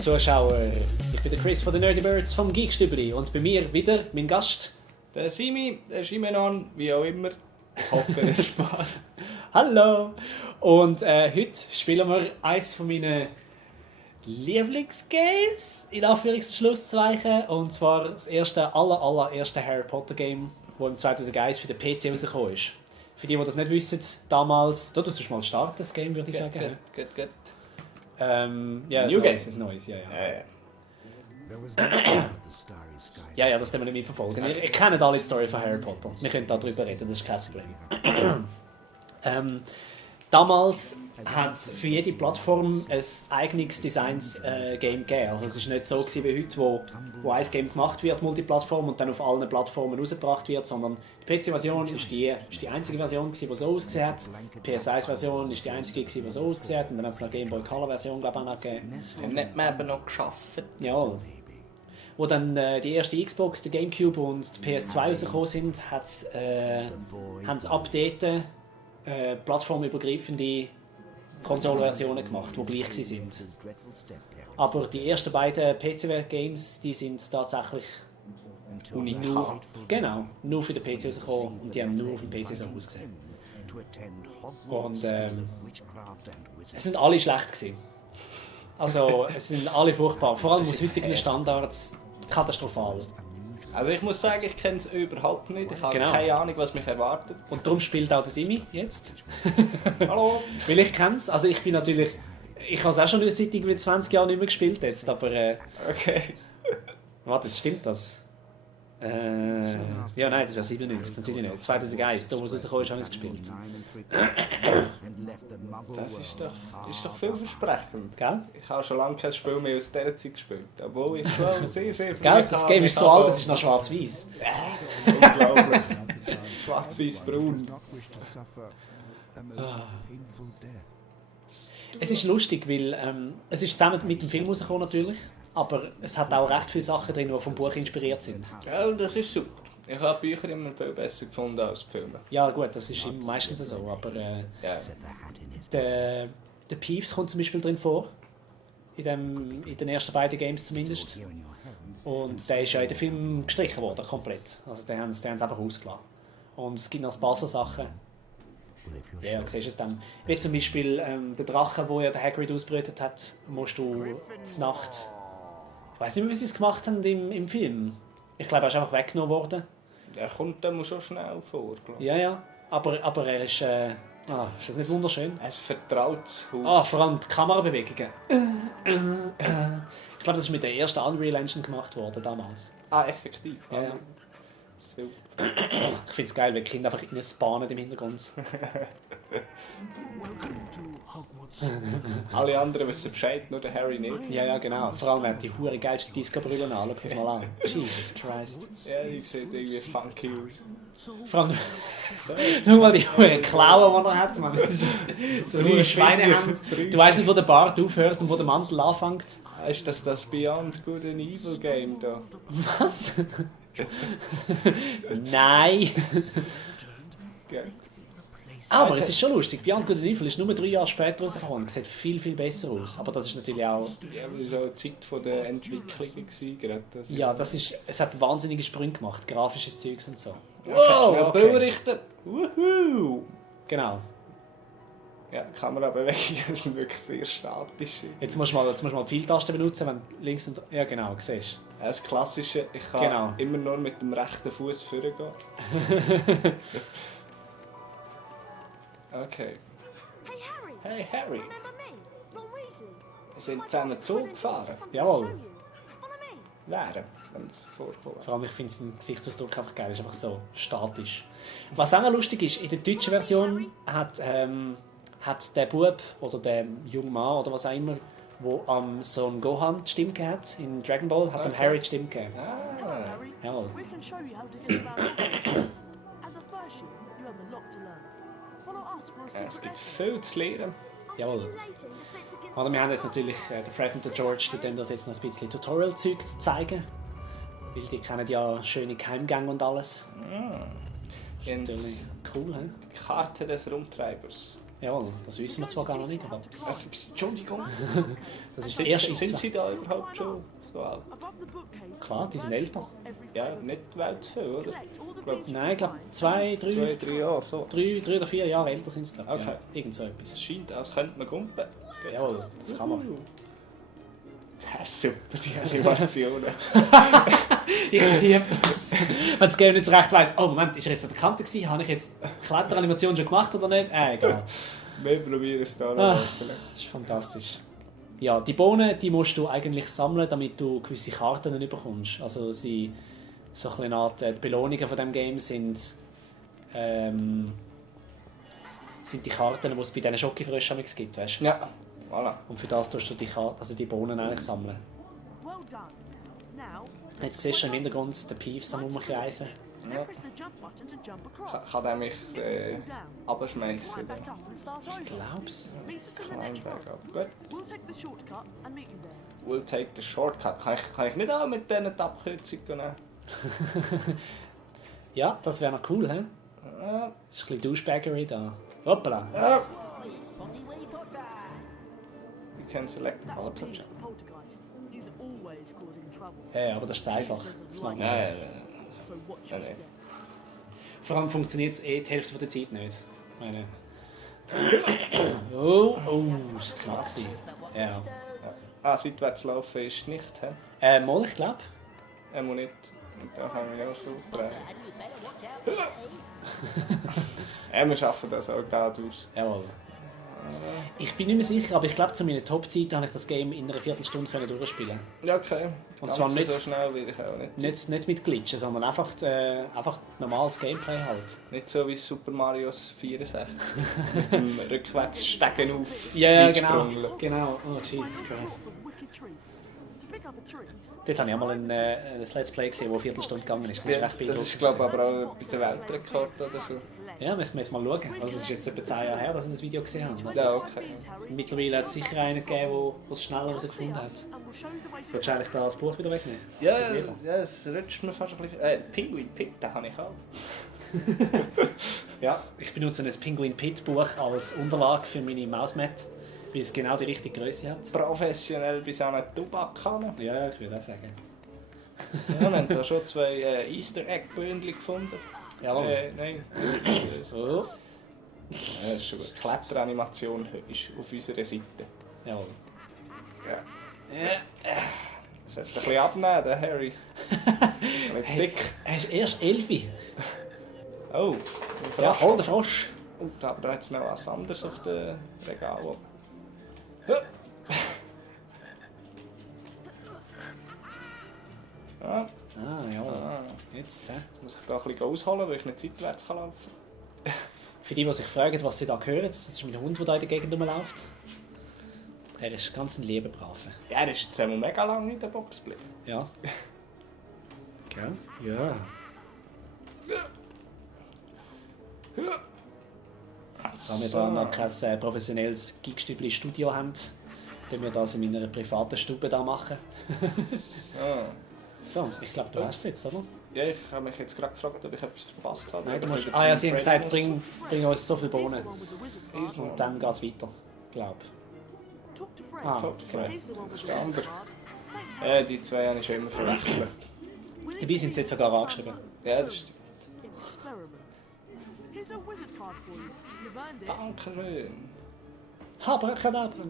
Zuschauer. Ich bin der Chris von den Nerdy Birds vom Geekstübli und bei mir wieder mein Gast. Der Simi, der Shimenon, wie auch immer. Ich hoffe, es Spaß. Hallo! Und heute spielen wir eines von meinen Lieblingsgames, in Anführungs- und Schlusszeichen. Und zwar das allererste Harry Potter Game, das im 2001 für den PC rausgekommen ist. Für die das nicht wissen, damals... Du musst mal starten, das Game, würde ich sagen. Gut. Ja, New Game. Ein neues, ja. Ja. Ja, das können wir nicht mitverfolgen. Ich kenne alle die Story von Harry Potter. Wir können darüber reden, das ist kein Problem. Damals hat es für jede Plattform ein eigenes Designs-Game gegeben. Also es war nicht so wie heute, wo ein Game gemacht wird, Multiplattform, und dann auf allen Plattformen rausgebracht wird, sondern die PC-Version ist die einzige Version, die so ausgesehen hat. Die PS1-Version ist die einzige, die so ausgesehen hat. Und dann hat es eine Game Boy Color-Version, glaube ich, auch noch gegeben. Haben nicht mehr eben noch geschafft. Ja. Wo dann die erste Xbox, der Gamecube und die PS2 rausgekommen sind, haben sie Updates, plattformübergreifende Konsolenversionen gemacht, die gleich waren. Aber die ersten beiden PC-Games, die sind tatsächlich nur für den PC rausgekommen und die haben nur auf dem PC so ausgesehen. Und es sind alle schlecht gewesen. Also es sind alle furchtbar, vor allem aus heutigen Standards katastrophal. Also ich muss sagen, ich kenne es überhaupt nicht. Ich habe Genau. keine Ahnung, was mich erwartet. Und darum spielt auch der Simi jetzt. Hallo! Weil ich kenne es. Also ich bin natürlich... Ich habe es auch schon seit irgendwie 20 Jahren nicht mehr gespielt jetzt, aber... Okay. Warte, jetzt stimmt das? Ja, nein, das wäre 97, natürlich nicht. 2001, da wo es rausgekommen ist, habe ich es gespielt. Das ist doch vielversprechend. Gell? Ich habe schon lange kein Spiel mehr aus dieser Zeit gespielt. Obwohl ich schon sehr früh Gell? Das Game ist so alt, das ist noch schwarz-weiß. Unglaublich. Schwarz-weiß-braun. Es ist lustig, weil es ist zusammen mit dem Film rausgekommen natürlich, aber es hat auch recht viele Sachen drin, die vom Buch inspiriert sind. Ja, das ist super. Ich habe Bücher immer viel besser gefunden als die Filme. Ja gut, das ist meistens so, aber Ja. der Peeves kommt zum Beispiel drin vor, in den ersten beiden Games zumindest. Und der ist ja in den Film gestrichen worden, komplett. Also den haben sie einfach ausgelassen. Und es gibt noch ein paar so Sachen. Ja, du siehst es dann. Wie zum Beispiel der Drache, wo ja der Hagrid ausbrütet hat, musst du zur Nacht... Ich weiß nicht mehr, wie sie es gemacht haben im Film. Ich glaube, er ist einfach weggenommen worden. Er kommt dann schon schnell vor, glaube ich. Ja. Aber er ist... ist das nicht wunderschön? Ein vertrautes Haus. Vor allem die Kamerabewegungen. Ich glaube, das ist mit der ersten Unreal Engine gemacht worden damals. Effektiv. Ja. Super. Ich finde es geil, wenn die Kinder einfach rein spawnen im Hintergrund. Alle anderen wissen Bescheid, nur der Harry nicht. Ja, genau. Vor allem, er hat die hure geilste Disco-Brille an. Schau das mal an. Jesus Christ. Ja, die sieht irgendwie funky aus. Vor allem, schau mal die hure Klauen, die er hat. Man. So eine Schweinehand. Du weißt nicht, wo der Bart aufhört und wo der Mantel anfängt. Ist das Beyond Good and Evil Game da? Was? Nein! Ja. Aber es ist schon lustig. Beyond Good and Evil ist nur 3 Jahre später rausgekommen. Es sieht viel, viel besser aus. Aber das ist natürlich auch... Ja, das war auch die Zeit der Entwicklungen. Ja, es hat wahnsinnige Sprünge gemacht. Grafisches Zeugs und so. Wow, schnell Bildrichter. Wuhu! Genau. Ja, Kamerabewegungen sind wirklich sehr statisch. Jetzt musst du mal die Pfeiltaste benutzen, wenn links und... Ja, genau, siehst du. Das Klassische, ich kann immer nur mit dem rechten Fuß vorgehen. Okay. Hey Harry! Wir sind zusammen Zug gefahren. Jawohl. Wären, wenn es vorkommt. Vor allem, ich finde den Gesichtsausdruck einfach geil. Es ist einfach so statisch. Was auch noch lustig ist, in der deutschen Version hat der Bub oder der junge Mann oder was auch immer, der am Son Gohan die Stimme gegeben hat, in Dragon Ball, hat dem Harry die Stimme gegeben. Jawohl. Es gibt viel zu lernen. Jawohl. Oder wir haben jetzt natürlich der Fred und der George, die können das jetzt noch ein bisschen Tutorial-Zeug zeigen. Weil die kennen ja schöne Geheimgänge und alles. Und Natürlich cool, he? die Karte des Rumtreibers. Jawohl, das wissen wir zwar gar noch nicht, aber Entschuldigung. das ist der erste. Sind Sie da überhaupt schon so alt? Klar, die sind älter. Ja, nicht weit zu viel, oder? Nein, ich glaube 2, 3, 2-3 Jahre, so. 3 oder 4 Jahre älter sind sie, glaube ich. Okay. Ja, irgend so etwas. Es scheint, als könnte man gumpen. Jawohl, das kann man. Das ist super, die Animationen. Ich liebe das. Wenn das Game nicht so recht weiss, oh Moment, ist er jetzt an der Kante gewesen? Habe ich jetzt die Kletteranimation schon gemacht oder nicht? Egal. Wir probieren es da noch. Das ist fantastisch. Ja, die Bohnen, die musst du eigentlich sammeln, damit du gewisse Karten bekommst. Also sie, so eine Art die Belohnungen von diesem Game sind die Karten, die es bei diesen Schokofröschen gibt, weißt du? Ja, voilà. Und für das tust du die Bohnen eigentlich sammeln. Jetzt siehst du im Hintergrund den Peeves am Umkreisen. Ja. Kann der mich abschmeißen? Ich glaub's. Klein bergab. Gut. We'll take the shortcut. Kann ich nicht auch mit diesen Abkürzungen nehmen? Ja, das wäre noch cool, hä? Ja. Das ist ein bisschen Douchebaggery da. Hoppala. Ja. You can select the auto check. Ja, aber das ist zu einfach. Das macht man Nein, nicht. nein. Vor allem funktioniert es die Hälfte der Zeit nicht. Ich meine. Oh, das war klar gewesen. Ja. Ah, seitwärts laufen ist nicht, hä? Mal, ich glaube. Muss nicht. Und da haben wir auch so drehen. Wir schaffen das auch geradeaus. Jawohl. Ich bin nicht mehr sicher, aber ich glaube, zu meiner Top-Zeit habe ich das Game in einer Viertelstunde durchspielen. Ja, okay. Und Ganz zwar nicht so schnell will ich auch nicht. Nicht mit Glitchen, sondern einfach normales Gameplay halt. Nicht so wie Super Mario 64. Mit dem Rückwärtsstegen auf Ja, Sprungel. genau. Oh, Jesus Christ. Dort habe ich auch mal ein Let's Play gesehen, das eine Viertelstunde gegangen ist. Das ist Ja, recht das beeindruckend. ist glaube ich aber auch bei der Weltrekord oder so. Ja, müssen wir jetzt mal schauen. Also es ist jetzt etwa 10 Jahre her, dass ich das Video gesehen habe. Also Ja, okay. mittlerweile hat es sicher einen gegeben, der es schneller herausgefunden hat. Du willst eigentlich da das Buch wieder wegnehmen? Ja, Das wieder. ja, es rutscht mir fast ein bisschen. Penguin Pit, den habe ich auch. Ja, ich benutze ein Penguin Pit Buch als Unterlage für meine Mausmat, weil es genau die richtige Größe hat. Professionell bis an eine Tubakanne. Ja, ich würde auch sagen. Ja, wir haben da schon 2 Easter Egg Böndchen gefunden. Jawohl. Nein. Oh. Das ist eine Kletteranimation ist auf unserer Seite. Jawohl. Ja. Das sollte ein bisschen abnehmen, der Harry. Ein bisschen dick. Er ist erst 11. Oh, Ja, hol den Frosch. Oh, aber da hat es noch was anderes auf dem Regal. Ja. Ja. Ah, ja. Ah. Jetzt, Muss ich da ein bisschen ausholen, weil ich nicht seitwärts laufen kann. Für die sich fragen, was sie da hören, das ist mein Hund, der da in der Gegend rumläuft. Er ist ganz ein lieber Braver. Ja, er ist jetzt einmal mega lange in der Box geblieben. Ja. Gell? Ja. Da wir da noch kein professionelles Gigstübli-Studio haben, können wir das in meiner privaten Stube da machen. Ah. So, ich glaube, du hast es jetzt, oder? Ja, ich habe mich jetzt gerade gefragt, ob ich etwas verpasst habe. Nein, du musst... Oder Ah ja, zum sie haben gesagt, Trade bring uns so viele Bohnen. muss. Und dann geht es weiter, glaube Ah, Top genau. Fred. Das ist der andere. Die 2 habe ich schon immer verwechselt. Dabei sind sie jetzt sogar angeschrieben. Ja, das stimmt. Here's a wizard card for you. You've earned it. Dankeschön. Abracadabra.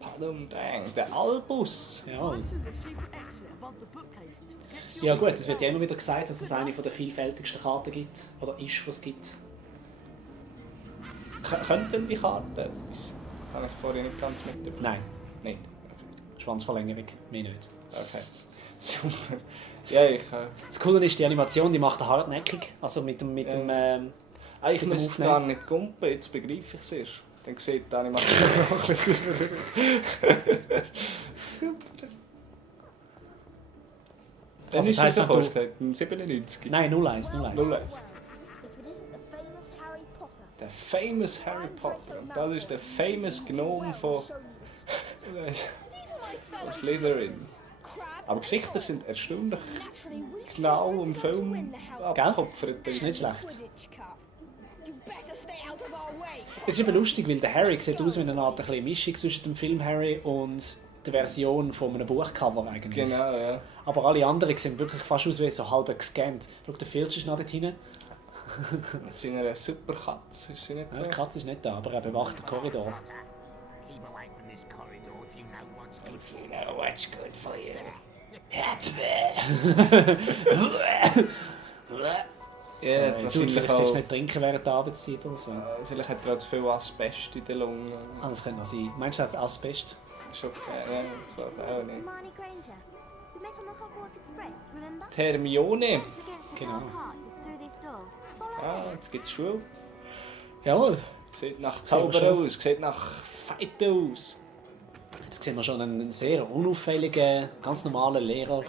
Padum dang, der Albus. Ja. Find through the secret exit above the bookcases to get to your Ja gut, es wird ja immer wieder gesagt, dass es eine der vielfältigsten Karten gibt. Oder ist, was es gibt. Könnten die Karten etwas? Habe ich vorhin nicht ganz mitbekommen. Nein, Nicht? Schwanzverlängerung, mehr nicht. Okay. Super. Ja, ich... Das Coole ist, die Animation, die macht er hartnäckig. Also mit dem Eigentlich Mit dem müsste Aufnehmen. gar nicht gumpen, jetzt begreife ich es erst. Dann sieht die Animation auch ein bisschen super. Dann Also ist das heisst, es wenn du- gekostet, 97. Nein, 01, 01. 01. If it isn't the famous Harry Potter. Der famous Harry Potter. Und das ist der famous Gnome von These are my fellow Slytherin. Crab. Aber Gesichter sind erstaunlich Naturally, we genau Slytherins im got to Film win the house Gell? abgekopfert. Ist nicht schlecht. Quidditch Cup. You better stay out of our way. Es ist eben lustig, weil der Harry sieht aus wie eine Art Mischung zwischen dem Film Harry und der Version von einem Buchcover eigentlich. Genau, ja. Aber alle anderen sehen wirklich fast aus wie so halb gescannt. Schau, der Filch ist noch dort hinten. Mit seiner Superkatze ist sie nicht Ja, da. die Katze ist nicht da, aber er bewacht den Korridor. Keep away from this corridor if you know what's good for you. know what's good for you. Ja, So, wahrscheinlich du, vielleicht auch- solltest du nicht trinken während der Arbeitszeit oder so. Vielleicht hat er auch zu viel Asbest in den Lungen. Ah, das könnte noch sein. Meinst du, das Asbest? Ist okay, ja, das weiß ich auch nicht. Hermione Granger. We met on the Hogwarts Express, remember? Die Hermione. It's against the Genau. dark arts. It's through this door. Follow Ah, me. jetzt gibt es Schule. Jawohl. Sieht nach sehen wir Zauber schon. aus, sieht nach Fighten aus. Jetzt sehen wir schon einen sehr unauffälligen, ganz normalen Lehrer.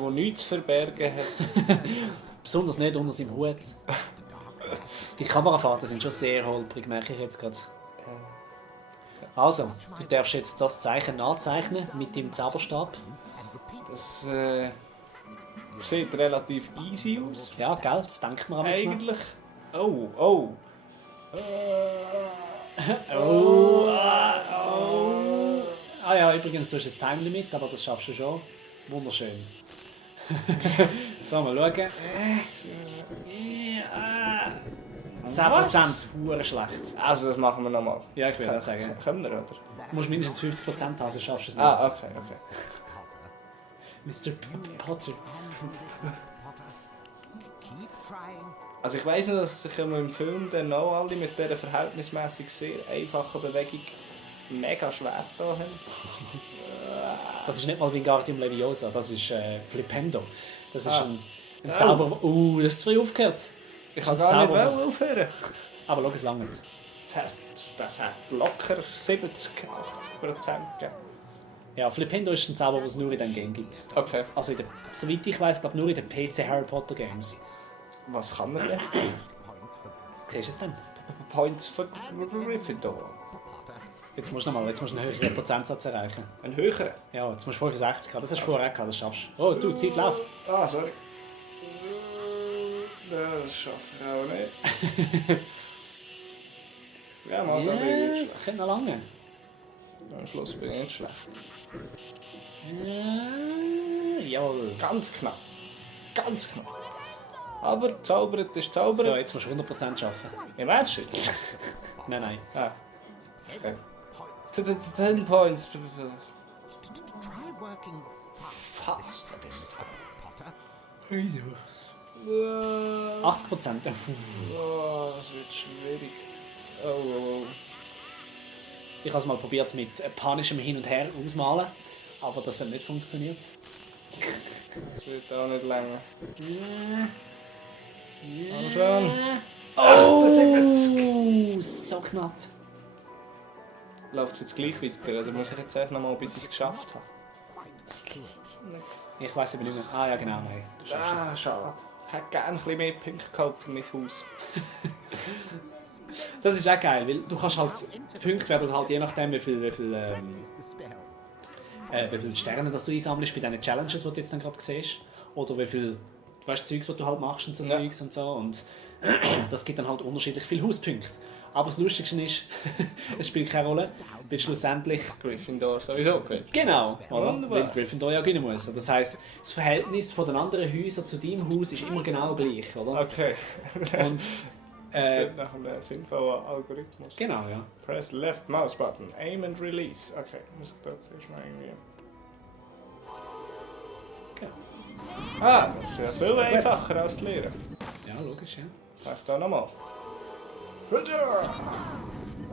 Der nichts zu verbergen hat. Besonders nicht unter seinem Hut. Die Kamerafahrten sind schon sehr holprig, merke ich jetzt gerade. Also, du darfst jetzt das Zeichen nachzeichnen mit deinem Zauberstab. Das sieht relativ easy aus. Ja, gell? Das denkt man am jetzt noch. Eigentlich. Oh, oh. Ah ja, übrigens, du hast ein Time Limit, aber das schaffst du schon. Wunderschön. So, mal schauen. 10% hure schlecht. Also, das machen wir nochmal. Ja, ich will das sagen. Können wir, oder? Du musst mindestens 50% haben, sonst schaffst du es nicht. Ah, okay, okay. Mr. Potter. Keep trying. Also ich weiss noch, dass sich im Film dann auch alle mit dieser verhältnismäßig sehr einfachen Bewegung mega schwer da haben. Das ist nicht mal Wingardium Leviosa, das ist Flipendo. Das ist Ah. ein Zauber... das ist zu früh aufgehört. Ich Das kann ist ein gar nicht Zauber. aufhören. Aber schau, es langt. Das hat locker 70, 80% gegeben. Ja, Flipendo ist ein Zauber, den es nur in diesem Game gibt. Okay. Also, soweit ich weiß, glaube nur in den PC Harry Potter Games. Was kann er denn? Siehst du es denn? Points für Gryffindor. Jetzt musst du einen höheren Prozentsatz erreichen. Ein höherer? Ja, jetzt musst du 65 haben. Das hast du vorher gehabt, das schaffst du. Oh, du, die Zeit läuft. Ah, sorry. Das schaffe ich auch nicht. Ja, mal, da bin ich Ja, nicht das schlecht. könnte noch lange. Am Schluss bin ich nicht schlecht. Jawohl. Ganz knapp. Ganz knapp. Aber zaubert ist So, zaubert. jetzt musst du 100% schaffen. Im Ernst? Nein, nein. Ah. Okay. 10 points. Try working fast. Fast. Potter. 80%. Oh, das wird schwierig. Oh. Ich habe es mal probiert mit panischem Hin und Her ausmalen, aber das hat nicht funktioniert. Das wird auch nicht länger. Oh, schon. so knapp. Läuft es jetzt gleich weiter? Oder muss ich jetzt echt noch mal, bis ich es geschafft habe? Ich weiß aber nicht mehr. Ah ja, genau, nein. Du schaffst es. Schade. Ich hätte gerne ein bisschen mehr Punkte gehabt für mein Haus. Das ist auch geil, weil du kannst halt, die Punkte werden halt je nachdem, wie viele Sterne dass du einsammelst bei diesen Challenges, die du jetzt dann gerade siehst. Oder wie viel, weißt, Zeugs, die du halt machst und so Ja. Zeugs und so. Und das gibt dann halt unterschiedlich viele Hauspunkte. Aber das Lustigste ist, es spielt keine Rolle, weil schlussendlich... Gryffindor sowieso gewinnt. Genau, oder? Wunderbar. Weil Gryffindor ja gewinnen muss. Das heisst, das Verhältnis von den anderen Häusern zu deinem Haus ist immer genau gleich, oder? Okay. Und, Das nach einem sinnvollen Algorithmus. genau, ja. Press left mouse button, aim and release. Okay, muss ich da zuerst mal irgendwie... Genau. Ah, das ist ja viel Sehr gut. einfacher als Lehren. Ja, logisch, ja. Sag da nochmal. Radar!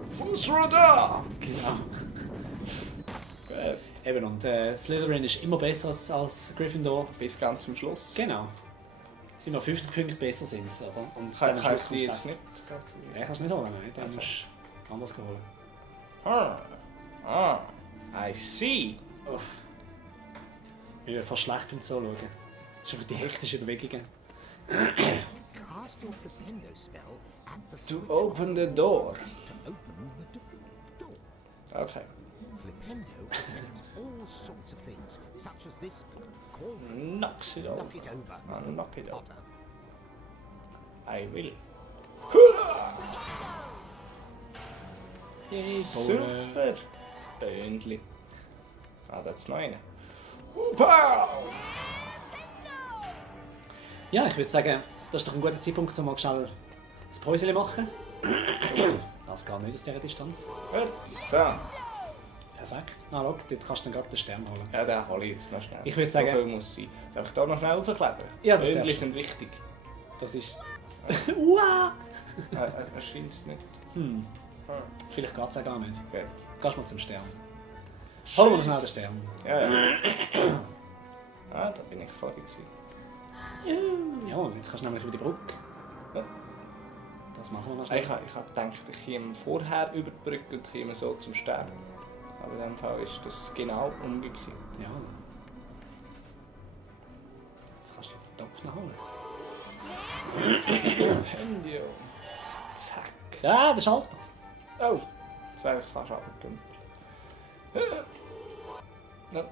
Fußradar! Genau. Gut. Eben, und Slytherin ist immer besser als Gryffindor. Bis ganz zum Schluss. Genau. Es sind noch 50 Punkte besser sind es, oder? Und Kann dann am ich Schluss die kommst jetzt du nicht? Den kannst du nicht holen, nein. Den musst du anders holen. I see. Uff. Ich bin fast schlecht beim Zuschauen. Das sind einfach die hektischen Bewegungen. Cast your Flipendo spell at the To switch open the door. to open the door. Okay. Flipendo affects all sorts of things, such as this cauldron. Knocks it over. Knock it over, I'll Mr. knock it over. Potter. I will. Hurrah! Super! Böndli. Ah, da ist noch einer. Wow! Ja, ich würde sagen, das ist doch ein guter Zeitpunkt, um mal schnell ein Päuschen zu machen. Das geht nicht aus dieser Distanz. Gut, so. Perfekt. Ah, schau, dort kannst du dann gerade den Stern holen. Ja, den hole ich jetzt noch schnell. Ich würde sagen- So viel muss sein. Soll ich da noch schnell aufkleben? Ja, das Böndli darfst du. sind wichtig. Das ist... Uah! Erscheint es nicht. Vielleicht geht es ja gar nicht. Okay. Gehst mal zum Stern. Hol mal schnell den Stern. Ja, ja. Ah, da bin ich vorher gewesen. Ja, jetzt kannst du nämlich über die Brücke. Ja. Das machen wir noch Ich schnell. habe gedacht, ich käme vorher über die Brücke und käme so zum Stern. Aber in diesem Fall ist das genau umgekehrt. Ja. Jetzt kannst du den Topf noch holen. Handy. Zack. Ja, der schaltet. Oh, das wäre ich fast abgekommen. No.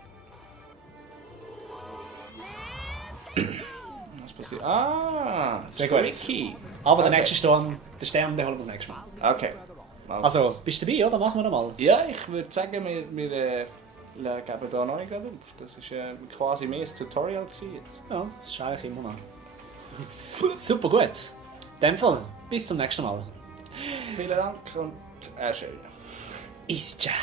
Was passiert? Ah, Sehr gut. tricky. Aber der Okay. nächste Sturm, den Stern, den holen wir das nächste Mal. Okay. Mal. Also, bist du dabei, oder? Machen wir noch mal. Ja, ich würde sagen, wir geben da noch nicht gerade auf. Das war quasi mehr ein Tutorial gewesen jetzt. Ja, das ist eigentlich immer noch. Super gut. In dem Fall, bis zum nächsten Mal. Vielen Dank und schön. Easy Jazz.